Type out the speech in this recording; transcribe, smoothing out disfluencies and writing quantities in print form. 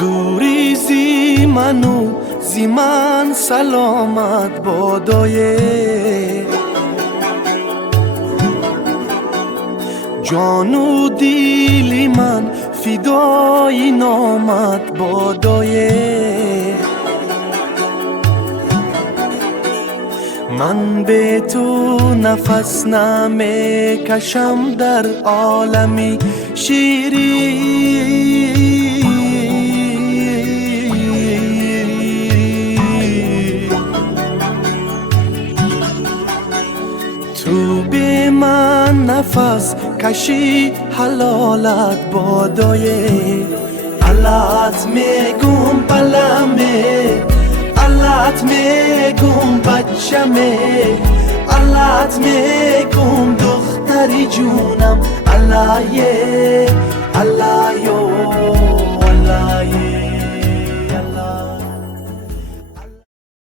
گوریزی منو زیمن سلامت بادایه، جان و دیلی من فدای نامت بادایه. من به تو نفس نمیکشم در عالمی شیری، تو به من نفس کشی حلالت بادایه. علت میگم بلمه، علت میگم بچمه، علت میگم دختری جونم، علایه